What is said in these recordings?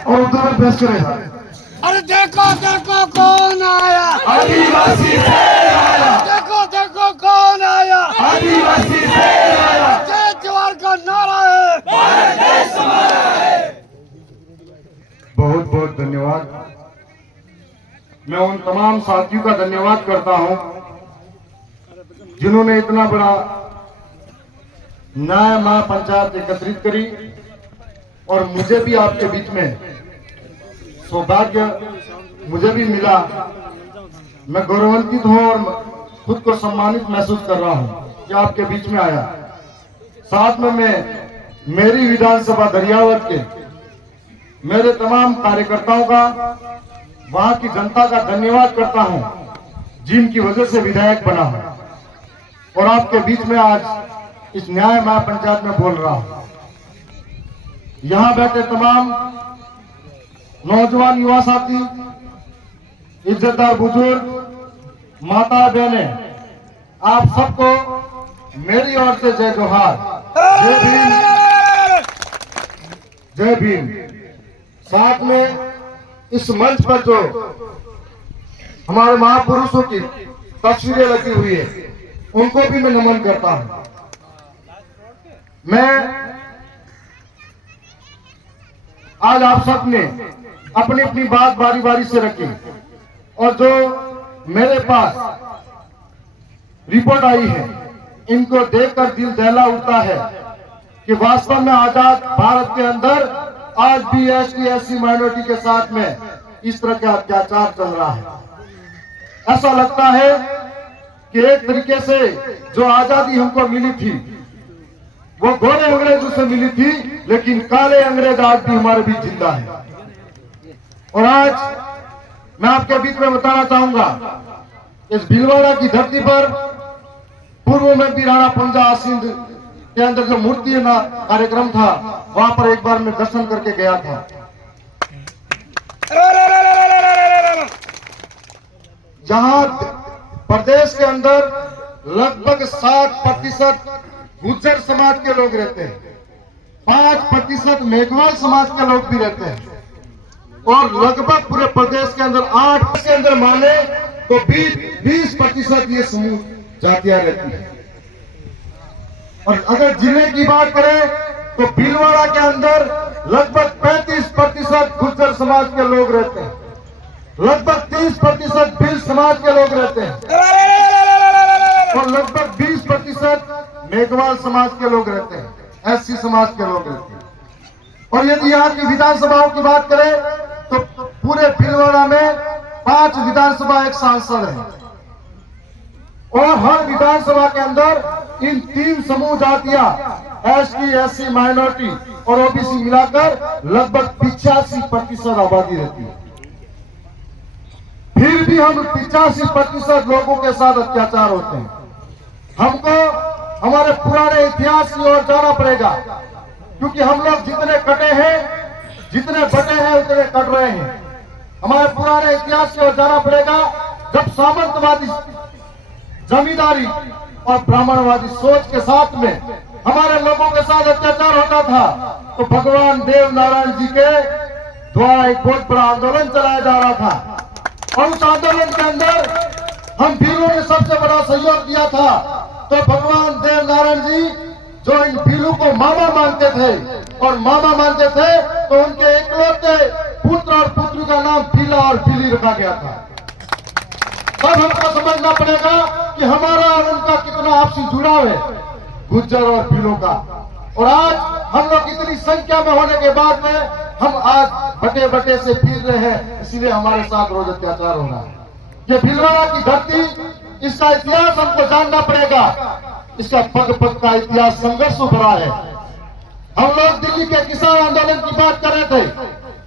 और उर्दू में पेश करेगा। अरे देखो देखो कौन आया, आदिवासी से आया, देखो देखो कौन आया, आदिवासी से आया, जय जवाहर का नारा है, भारत देश हमारा है। बहुत बहुत धन्यवाद। मैं उन तमाम साथियों का धन्यवाद करता हूं जिन्होंने इतना बड़ा न्याय महापंचायत एकत्रित करी और मुझे भी आपके बीच में सौभाग्य मुझे भी मिला। मैं गौरवान्वित हूं और खुद को सम्मानित महसूस कर रहा हूं कि आपके बीच में आया। साथ में मैं मेरी विधानसभा दरियावत के मेरे तमाम कार्यकर्ताओं का, वहां की जनता का धन्यवाद करता हूं जिनकी वजह से विधायक बना हूं और आपके बीच में आज इस न्याय महापंचायत में बोल रहा हूं। यहां बैठे तमाम नौजवान युवा साथी, इज्जतदार बुजुर्ग, माता बहने, आप सबको मेरी ओर से जय जोहार, जय भीम, जय भीम। साथ में इस मंच पर जो हमारे महापुरुषों की तस्वीरें लगी हुई है उनको भी मैं नमन करता हूं। मैं आज आप सब ने अपनी अपनी बात बारी बारी से रखी और जो मेरे पास रिपोर्ट आई है इनको देखकर दिल दहला उठता है कि वास्तव में आजाद भारत के अंदर आज भी एसटी एससी माइनॉरिटी के साथ में इस तरह का अत्याचार चल रहा है। ऐसा लगता है कि एक तरीके से जो आजादी हमको मिली थी वो गोरे अंग्रेजों से मिली थी, लेकिन काले अंग्रेज आज भी हमारे बीच जिंदा है। और आज मैं आपके बीच में बताना चाहूंगा, इस भीलवाड़ा की धरती पर पूर्व में भी राणा पंजा सिंध के अंदर जो मूर्ति ना कार्यक्रम था, वहां पर एक बार मैं दर्शन करके गया था। जहां प्रदेश के अंदर लगभग 60% गुर्जर समाज के लोग रहते हैं, 5% मेघवाल समाज के लोग भी रहते हैं और लगभग पूरे प्रदेश के अंदर 8 के अंदर माने तो 20% ये समूह जातियां रहती है। और अगर जिले की बात करें तो भीलवाड़ा के अंदर लगभग 35% गुर्जर समाज के लोग रहते हैं, लगभग 30% भील समाज के लोग रहते हैं और लगभग 20% मेघवाल समाज के लोग रहते हैं, एससी समाज के लोग रहते हैं। और यदि यहाँ की विधानसभाओं की बात करें तो पूरे भीलवाड़ा में 5 विधानसभा एक सांसद है और हर विधानसभा के अंदर इन 3 समूह जातियां एसटी एससी माइनॉरिटी और ओबीसी मिलाकर लगभग 85% आबादी रहती है। फिर भी हम 85% लोगों के साथ अत्याचार होते हैं। हमको हमारे पुराने इतिहास की ओर जाना पड़ेगा, क्योंकि हम लोग जितने कटे हैं, जितने बटे हैं, उतने कट रहे हैं। हमारे पुराने इतिहास की ओर जाना पड़ेगा। जब सामंतवादी जमींदारी और ब्राह्मणवादी सोच के साथ में हमारे लोगों के साथ अत्याचार होता था, तो भगवान देव नारायण जी के द्वारा एक बहुत बड़ा आंदोलन चलाया जा रहा था और उस आंदोलन के अंदर हम भीलों ने सबसे बड़ा सहयोग दिया था। तो भगवान देव नारायण जी जो इन भीलों को मामा मानते थे और मामा मानते थे, तो उनके इकलौते पुत्र और पुत्री का नाम भीला और भीली रखा गया था। तब हमको समझना पड़ेगा कि हमारा और उनका कितना आपसी जुड़ाव है, गुज्जर और भीलों का। और आज हम लोग इतनी संख्या में होने के बाद में हम आज बटे बटे से फिर रहे हैं, इसीलिए हमारे साथ रोज अत्याचार हो रहा है। ये भीलवाड़ा की धरती, इसका इतिहास हमको जानना पड़ेगा। इसका पग पग का इतिहास संघर्ष भरा है। हम लोग दिल्ली के किसान आंदोलन की बात कर रहे थे,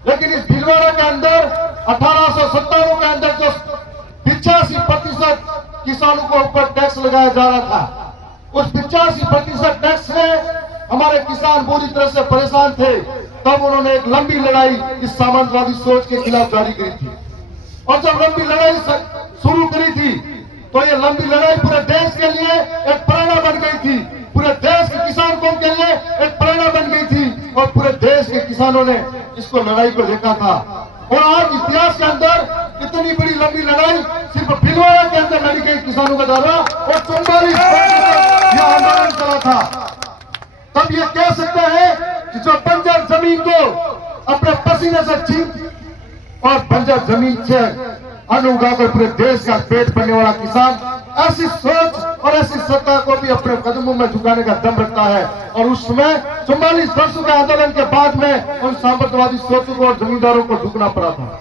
लेकिन इस भीलवाड़ा के अंदर 1897 के अंदर जो 85% किसानों को ऊपर टैक्स लगाया जा रहा था, उस 85% टैक्स से हमारे किसान पूरी तरह से परेशान थे। तब उन्होंने एक लंबी लड़ाई इस सामंतवादी सोच के खिलाफ जारी करी थी और जब लंबी लड़ाई शुरू करी थी तो ये लंबी लड़ाई पूरे देश के लिए एक प्रेरणा बन गई थी, पूरे देश के किसान कौम के लिए एक प्रेरणा बन गई थी और पूरे देश के किसानों ने इसको लड़ाई को देखा था। और आज इतिहास के अंदर इतनी बड़ी लंबी लड़ाई सिर्फ भिलवाड़ा के अंदर लड़ी गई किसानों के द्वारा, और 44 यह आंदोलन चला था। तब ये कह सकते हैं कि जो बंजर जमीन को अपने पसीने से छीन और बंजर जमीन से अन्न उगाकर पूरे देश का पेट भरने वाला किसान ऐसी सोच और ऐसी सत्ता को भी अपने कदमों में झुकाने का दम रखता है। और उस समय 44 वर्षों के आंदोलन के बाद में उन साम्राज्यवादी सोचों को और जमींदारों को झुकना पड़ा था।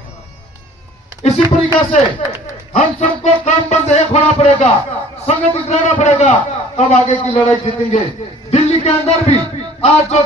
इसी तरीके से हम सबको क्रमबद्ध एक होना पड़ेगा, संगठित रहना पड़ेगा, तब आगे की लड़ाई जीतेंगे। दिल्ली के अंदर भी आज जो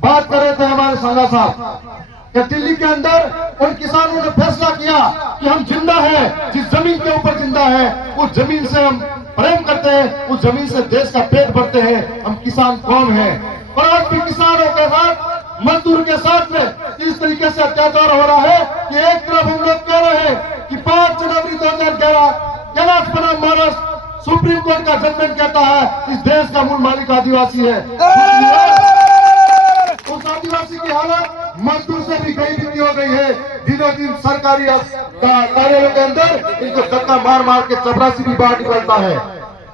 बात कर रहे थे हमारे संगा साहब कि दिल्ली के अंदर उन किसानों ने फैसला किया कि हम जिंदा हैं, जिस जमीन के ऊपर जिंदा है उस जमीन से हम प्रेम करते हैं, उस जमीन से देश का पेट भरते हैं, हम किसान कौन हैं। और आज भी किसानों के साथ, मजदूर के साथ में इस तरीके से अत्याचार हो रहा है कि एक तरफ हम लोग कह रहे हैं कि 5 जनवरी 2011 कैलाश बनाम महाराष्ट्र सुप्रीम कोर्ट का जजमेंट कहता है इस देश का मूल मालिक आदिवासी है। उस आदिवासी की हालत मजदूर से भी कई बीती हो गई है। दिनों दिन सरकारी कार्यालयों के अंदर इनको धक्का मार मार के चपरासी भी बाहर निकलता है।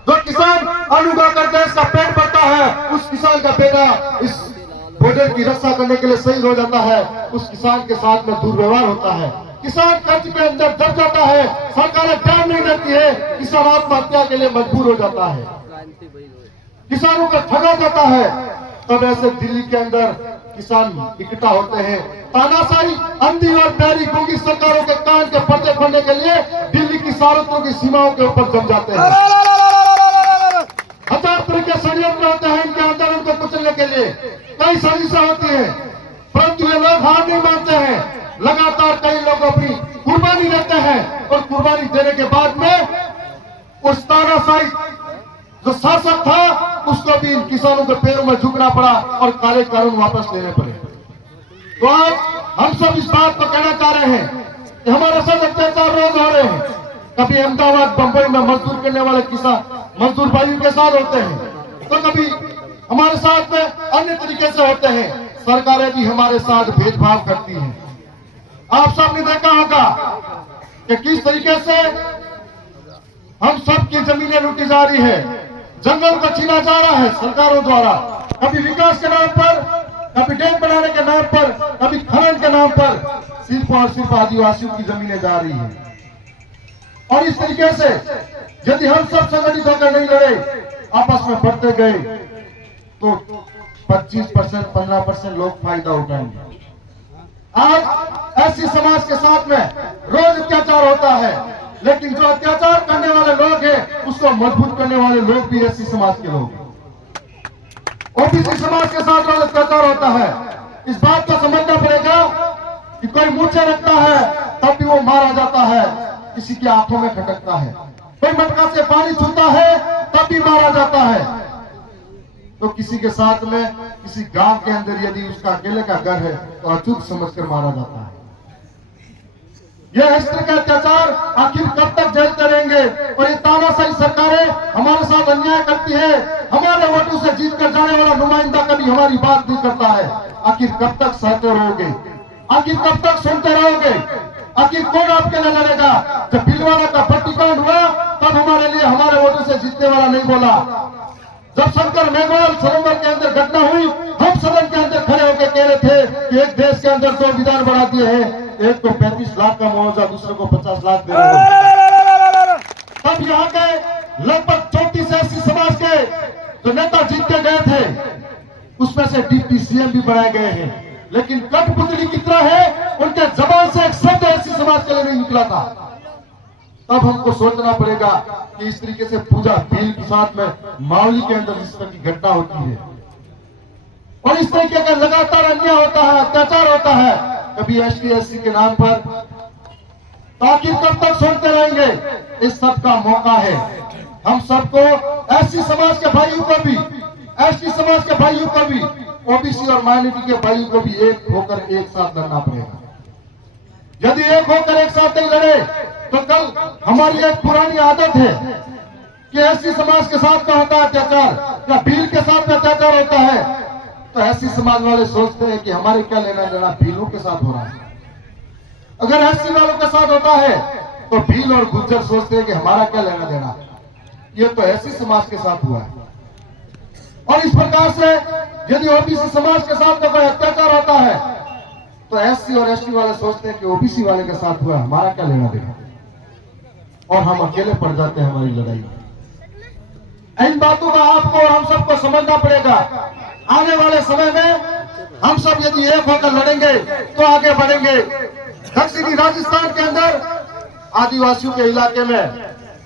जो किसान अन्न उगाकर देश का पेट भरता है, उस किसान का बेटा इस भोजन की रक्षा करने के लिए शहीद हो जाता है, उस किसान के साथ में दुर्व्यवहार होता है। किसान कर्ज के अंदर दब जाता है, सरकारें ध्यान नहीं देती है, किसान आत्महत्या के लिए मजबूर हो जाता है, किसानों को ठगा जाता है। तब ऐसे दिल्ली के अंदर किसान इकट्ठा होते हैं, तानाशाही, अंधी और प्यारी गूंगी सरकारों के कान के पर्दे खोलने के लिए दिल्ली की सारतों की सीमाओं के ऊपर जम जाते हैं। हजार तरह के षड्यंत्र होते हैं इनके आंदोलन को कुचलने के लिए, कई साजिशें होती है, परंतु ये लोग हार नहीं मानते हैं। लगातार कई लोग अपनी कुर्बानी देते हैं और कुर्बानी देने के बाद में उस तानाशाही जो शासक था उसको भी इन किसानों के पैरों में झुकना पड़ा और काले कानून वापस लेने पड़े। तो आज हम सब इस बात को कहना चाह रहे हैं कि हमारे साथ अत्याचार रोज हो रहे हैं। कभी अहमदाबाद, बंबई में मजदूर करने वाले किसान मजदूर भाइयों के साथ होते हैं, तो कभी हमारे साथ में अन्य तरीके से होते हैं। सरकारें भी हमारे साथ भेदभाव करती हैं। आप सबने देखा होगा कि किस तरीके से हम सबकी जमीनें लूटी जा रही है, जंगल को छीना जा रहा है सरकारों द्वारा, कभी विकास के नाम पर, कभी डैम बनाने के नाम पर, कभी खनन के नाम पर सिर्फ और सिर्फ आदिवासियों की जमीनें जा रही हैं। और इस तरीके से यदि हम सब संगठित होकर नहीं लड़े, आपस में बढ़ते गए, तो 25%, 15% लोग फायदा उठाएंगे। आज ऐसी समाज के साथ में रोज अत्याचार होता है, लेकिन जो अत्याचार करने वाले लोग हैं उसको मजबूत करने वाले लोग भी ऐसी समाज के लोग हैं। ओबीसी समाज के साथ रोज अत्याचार होता है। इस बात को समझना पड़ेगा कि कोई मूर्छा रखता है तब भी वो मारा जाता है, किसी की आंखों में खटकता है, कोई मटका से पानी छूता है तब भी मारा जाता है। तो किसी के साथ में किसी गांव के अंदर यदि उसका अकेले का घर है तो अछूत समझकर मारा जाता है। यह इस तरह का अत्याचार आखिर कब तक झेलते रहेंगे? और ये तानाशाही सरकारें हमारे साथ अन्याय करती है, हमारे वोटों से जीत कर जाने वाला नुमाइंदा कभी हमारी बात नहीं करता है। आखिर कब तक सहते रहोगे? आखिर कब तक सुनते रहोगे? आखिर कौन आपके लिए लड़ेगा? जब भिलवाड़ा का पट्टीकांड हुआ तब हमारे लिए हमारे वोटों से जीतने वाला नहीं बोला। जब शंकर मेघवाल सरोवर के अंदर घटना हुई, हम सदन के अंदर खड़े होकर कह रहे थे कि एक देश के अंदर 2 विधान बढ़ा दिए हैं, एक को 35 लाख का मुआवजा, दूसरे को 50 लाख दे रहे हैं। तब यहाँ के लगभग 34 ऐसी समाज के जो नेता जीत के गए थे, उसमें से डिप्टी सीएम भी बनाए गए हैं, लेकिन कठपुतली की तरह है, उनके जबान से एक शब्द ऐसी समाज के लिए नहीं निकला था। तब हमको सोचना पड़ेगा कि इस तरीके से पूजा भील के साथ में मावली के अंदर इस तरह की घटना होती है और इस तरीके का लगातार अन्याय होता है, अत्याचार होता है, कभी ST/SC के नाम पर, तो आखिर कब तक सुनते रहेंगे? इस सब का मौका है हम सबको, SC समाज के भाइयों को भी, ST समाज के भाइयों को भी, OBC और माइनॉरिटी के भाइयों को भी एक होकर एक साथ लड़ना पड़ेगा। यदि एक होकर एक साथ नहीं लड़े तो कल हमारी एक पुरानी आदत है कि SC समाज के साथ का होता है अत्याचार, या भील के साथ में अत्याचार होता है, तो ऐसी समाज वाले सोचते हैं कि हमारे क्या लेना देना भीलों के साथ हो रहा है। अगर एससी वालों के साथ होता है तो भील और गुज्जर सोचते हैं कि हमारा क्या लेना देना, ये तो एससी समाज के साथ हुआ है। और इस प्रकार से यदि ओबीसी समाज के साथ कोई अत्याचार होता है तो एससी और एसटी वाले सोचते हैं कि ओबीसी वाले के साथ हुआ, हमारा क्या लेना देना, और हम अकेले पड़ जाते हैं हमारी लड़ाई में। इन बातों का आपको और हम सबको समझना पड़ेगा। आने वाले समय में हम सब यदि एक होकर लड़ेंगे तो आगे बढ़ेंगे। दक्षिणी राजस्थान के अंदर आदिवासियों के इलाके में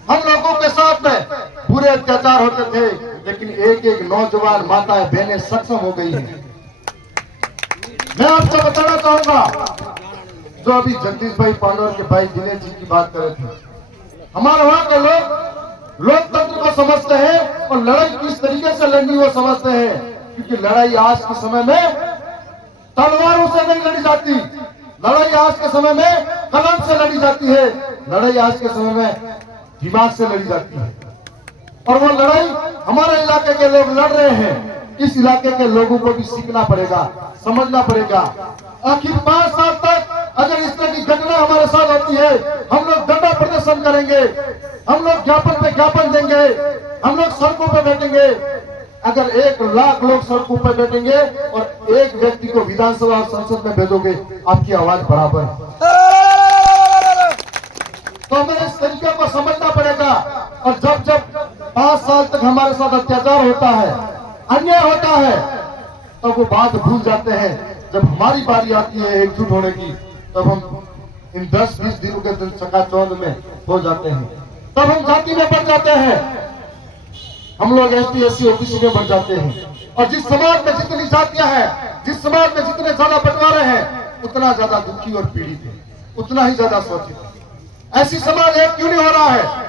हम लोगों के साथ में पूरे अत्याचार होते थे, लेकिन एक एक नौजवान माताएं बहनें सक्षम हो गई हैं। मैं आपको बताना चाहूंगा, जो अभी जगदीश भाई पांडवर के भाई दिनेश जी की बात कर रहे थे, हमारे वहां के लोग लोकतंत्र को समझते हैं और लड़ाई किस तरीके से लड़नी वो समझते हैं, क्योंकि लड़ाई आज के समय में तलवारों से नहीं लड़ी जाती, लड़ाई आज के समय में कलम से लड़ी जाती है, लड़ाई आज के समय में दिमाग से लड़ी जाती है। और वो लड़ाई हमारे इलाके के लोग लड़ रहे हैं, इस इलाके के लोगों को भी सीखना पड़ेगा, समझना पड़ेगा। आखिर 5 साल तक अगर इस तरह की घटना हमारे साथ होती है, हम लोग धरना प्रदर्शन करेंगे, हम लोग ज्ञापन पे ज्ञापन देंगे, हम लोग सड़कों पे बैठेंगे। अगर 1 लाख लोग सड़कों पे बैठेंगे और एक व्यक्ति को विधानसभा और संसद में भेजोगे, आपकी आवाज बराबर है। तो हमें इस तरीके को समझना पड़ेगा। और जब जब 5 साल तक हमारे साथ अत्याचार होता है, अन्याय होता है, तब वो बात भूल जाते हैं। जब हमारी बारी आती है एकजुट होने की, तब हम इन 10-20 दिनों के दिन चकाचौंध में हो जाते हैं, तब हम जाति में बढ़ जाते हैं, हम लोग एसटी एससी ओबीसी में बढ़ जाते हैं। और जिस समाज में जितनी जातियां हैं, जिस समाज में जितने ज्यादा बंटवारे हैं, उतना ज्यादा दुखी और पीड़ित है, उतना ही ज्यादा शोषित है। ऐसी समाज एक क्यों नहीं हो रहा है?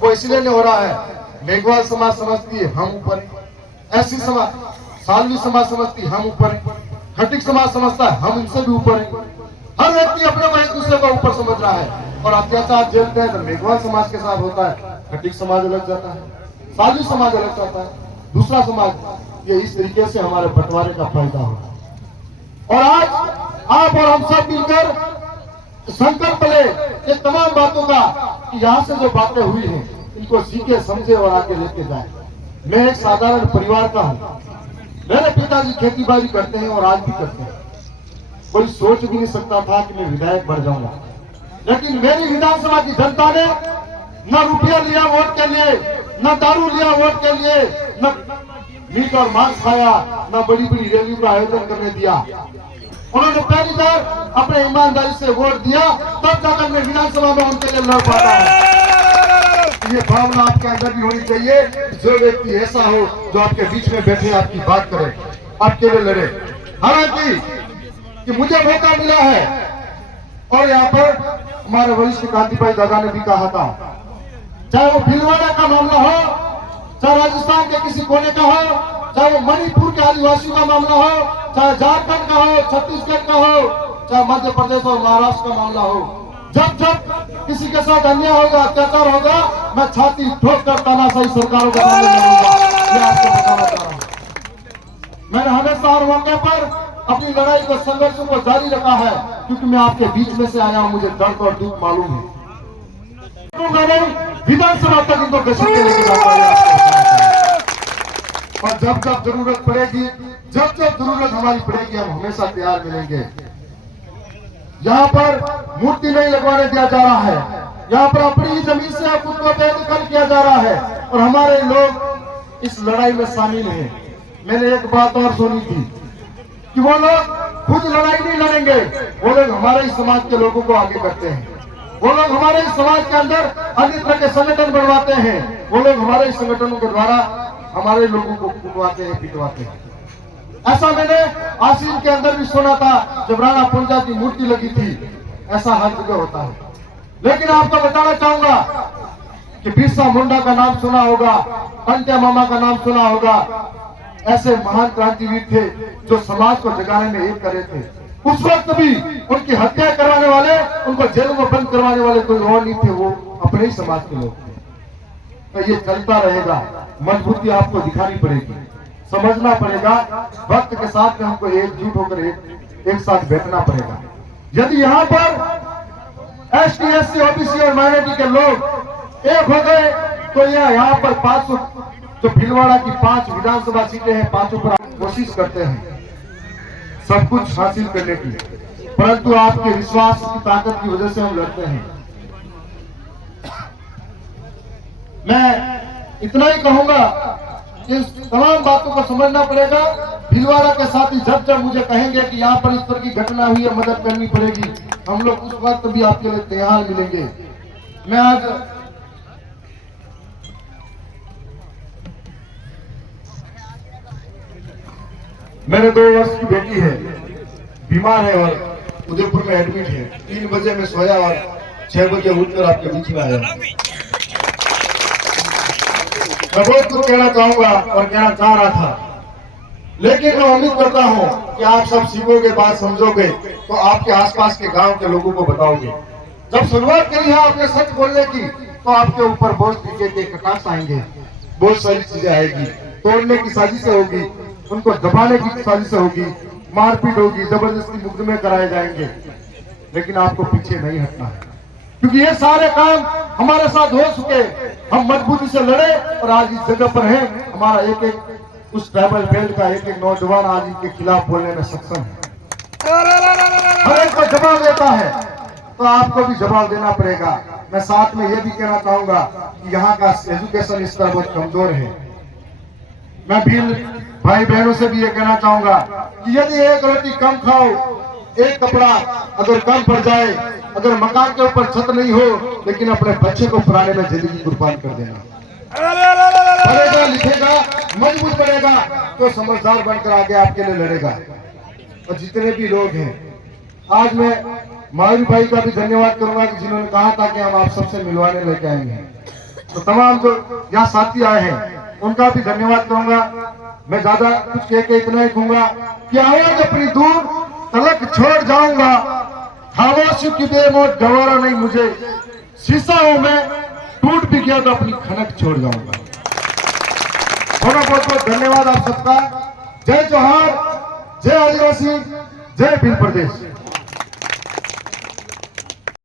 वो इसलिए नहीं हो रहा है, मेघवाल समाज समझती है हम ऊपर, ऐसी समाज सालवी समाज समझती हम ऊपर, खटिक समाज समझता है हम इनसे भी ऊपर है। हर व्यक्ति अपने को एक दूसरे को ऊपर समझ रहा है और अत्याचार झेलते हैं। तो मेघवाल समाज के साथ होता है, खटिक समाज अलग जाता है, सालवी समाज अलग जाता है, दूसरा समाज। ये इस तरीके से हमारे बंटवारे का फायदा होता है। और आज आप और हम सब मिलकर संकल्प ले ये तमाम बातों का कि यहाँ से जो बातें हुई हैं इनको सीखे समझे और आगे लेके जाए। मैं एक साधारण परिवार का हूँ, मेरे पिताजी खेती बाड़ी करते हैं और आज भी करते हैं। कोई सोच भी नहीं सकता था कि मैं विधायक बन जाऊंगा, लेकिन मेरी विधानसभा की जनता ने न रुपया लिया वोट के लिए, न दारू लिया वोट के लिए, न मीट और मांस खाया, न बड़ी बड़ी रैलियों का आयोजन करने दिया। उन्होंने पहली बार अपने ईमानदारी से वोट दिया, तब जाकर मैं विधानसभा में उनके लिए लड़ पाता हूँ। ये भावना आपके अंदर भी होनी चाहिए। जो व्यक्ति ऐसा हो जो आपके बीच में बैठे आपकी बात करे, आपके लिए लड़े। हालांकि कि मुझे मौका मिला है और यहाँ पर हमारे वरिष्ठ कांति भाई दादा ने भी कहा था, चाहे वो भीलवाड़ा का मामला हो, चाहे राजस्थान के किसी कोने का हो, चाहे वो मणिपुर के आदिवासियों का मामला हो, चाहे झारखंड का हो, छत्तीसगढ़ का हो, चाहे मध्य प्रदेश और महाराष्ट्र का मामला हो, जब जब किसी के साथ अन्याय होगा, अत्याचार होगा, मैं छाती ठोक कर तानाशाही सरकारों का सामने लड़ूंगा। ये आपको बताना चाह रहा हूं। मैंने हमेशा हर मौके पर अपनी लड़ाई को, संघर्ष को जारी रखा है, क्योंकि मैं आपके बीच में से आया हूं, मुझे दर्द और दुख मालूम है। विधानसभा तक इनको घसीट के लेके जाता है। और जब जब जरूरत पड़ेगी, जब जब जरूरत हमारी पड़ेगी, हम हमेशा तैयार मिलेंगे। यहाँ पर मूर्ति नहीं लगवाने दिया जा रहा है, यहाँ पर अपनी ही जमीन से खुद को बेदखल किया जा रहा है और हमारे लोग इस लड़ाई में शामिल हैं। मैंने एक बात और सुनी थी कि वो लोग खुद लड़ाई नहीं लड़ेंगे, वो लोग हमारे ही समाज के लोगों को आगे करते हैं, वो लोग हमारे ही समाज के अंदर अन्य तरह के संगठन बनवाते हैं, वो लोग हमारे ही संगठनों के द्वारा हमारे लोगों को कुटवाते हैं, पिटवाते हैं। ऐसा मैंने आसीन के अंदर भी सुना था, जब राणा पुंजा की मूर्ति लगी थी। ऐसा हर जगह होता है। लेकिन आपको बताना चाहूंगा कि बिरसा मुंडा का नाम सुना होगा, पंत्या मामा का नाम सुना होगा। ऐसे महान क्रांतिवीर थे जो समाज को जगाने में एक करे थे। उस वक्त भी उनकी हत्या करवाने वाले, उनको जेलों में बंद करवाने वाले कोई और नहीं थे, वो अपने ही समाज के लोग थे। तो ये चलता रहेगा, मजबूती आपको दिखानी पड़ेगी, समझना पड़ेगा। वक्त के साथ में हमको एकजुट होकर एक साथ बैठना पड़ेगा। यदि यहाँ पर ST SC OBC और माइनॉरिटी के लोग एक हो गए तो यह यहाँ पर 500 जो भीलवाड़ा की 5 विधानसभा सीटें हैं, 5 पर कोशिश करते हैं सब कुछ हासिल करने की, परंतु आपके विश्वास की ताकत की वजह से हम लड़ते हैं। मैं इतना ही कहूंगा कि इस तमाम बातों को समझना पड़ेगा। भीलवाड़ा के साथी जब जब मुझे कहेंगे कि यहाँ पर इस तरह की घटना हुई है, मदद करनी पड़ेगी, हम लोग उस वक्त भी आपके लिए तैयार मिलेंगे। मैं आज मेरे 2 वर्ष की बेटी है, बीमार है और उदयपुर में एडमिट है। 3 बजे में सोया और 6 बजे उठकर आपके बीच में आया। मैं बहुत कुछ कहना चाहूंगा और कहना चाह रहा था, लेकिन मैं उम्मीद करता हूं कि आप सब सीखोगे, बात समझोगे तो आपके आसपास के गांव के लोगों को बताओगे। जब शुरुआत करी है आपने सच बोलने की तो आपके ऊपर बहुत तरीके के कटाक्ष आएंगे, बहुत सारी चीजें आएगी, तोड़ने की साजिशें होगी, उनको दबाने की साजिशें होगी, मारपीट होगी, जबरदस्ती मुकदमे कराए जाएंगे, लेकिन आपको पीछे नहीं हटना है, क्योंकि ये सारे काम हमारे साथ हो चुके। हम मजबूती से लड़े और आज इस जगह पर हैं। हमारा एक एक उस ट्राइबल बेल्ट का एक एक नौजवान आज इनके खिलाफ बोलने में सक्षम है। हर एक को जवाब देता है तो आपको भी जवाब देना पड़ेगा। मैं साथ में ये भी कहना चाहूंगा कि यहाँ का एजुकेशन स्तर बहुत कमजोर है। मैं भील भाई बहनों से भी ये कहना चाहूंगा कि यदि एक रोटी कम खाओ, एक कपड़ा अगर कम पड़ जाए, अगर मकान के ऊपर छत नहीं हो, लेकिन अपने बच्चे को पढ़ाने में जिंदगी कुर्बान कर देना। पढ़ेगा लिखेगा, मजबूत बनेगा तो समझदार बनकर आगे आपके लिए लड़ेगा। और जितने भी लोग हैं, आज मैं मायूरी भाई का भी धन्यवाद करूंगा कि जिन्होंने कहा था कि हम आप सबसे मिलवाने लेके आएंगे। तो तमाम जो यहाँ साथी आए हैं उनका भी धन्यवाद करूंगा। मैं ज्यादा कुछ कह के इतना ही कहूंगा कि आवाज अपनी दूर तलक छोड़ जाऊंगा, खामोशी की बेमौत गवारा नहीं मुझे, शीशा हूं मैं, टूट भी गया तो अपनी खनक छोड़ जाऊंगा। बहुत बहुत धन्यवाद आप सबका। जय जोहार, जय आदिवासी, जय भील प्रदेश।